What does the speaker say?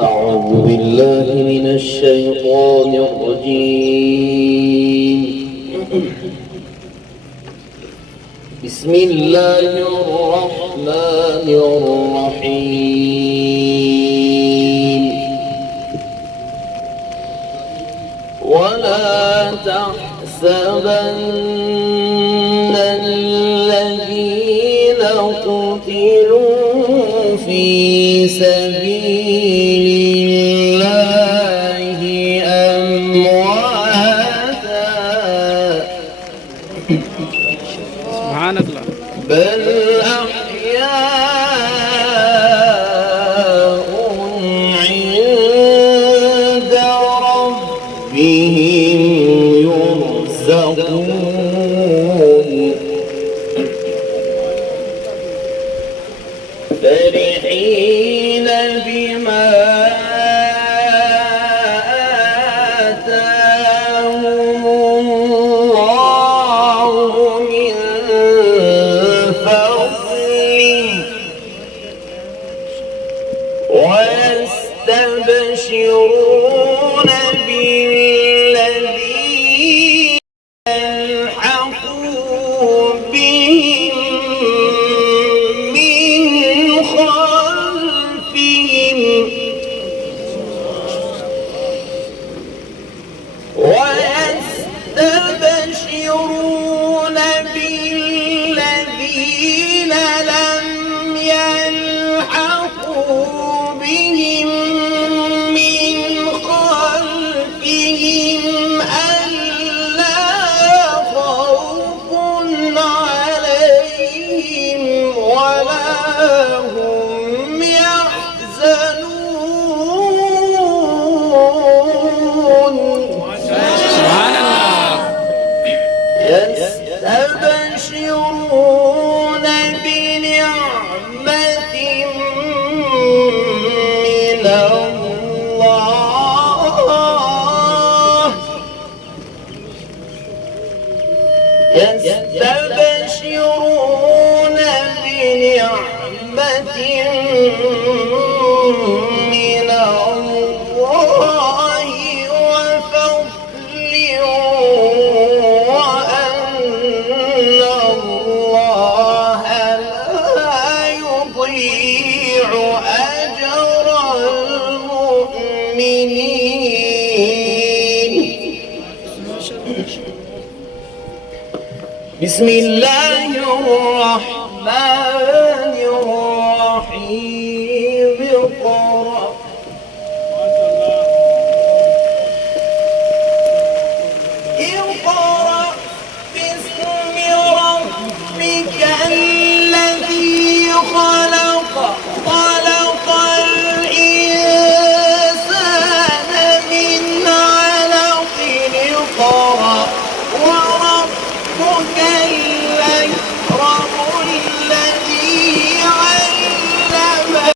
أعوذ بالله من الشيطان الرجيم. بسم الله الرحمن الرحيم. ولا تحسبن الذين قتلوا في سبيل الله أمواتا سبحان الله بل أحياء عند ربهم يرزقون فرحين بما آتاهم الله من فضله ويستبشرون بالذين ألحقوا بهم من خلفهم ويستبشرون بالذين لم يلحقوا بهم من خلفهم ألا خوف عليهم ولا هم يحزنون سبحان الله يستبشرون بنعمة من الله يستبشرون بنعمة من الله وفضل وأن الله لا يضيع أجر المؤمنين. بسم الله الرحمن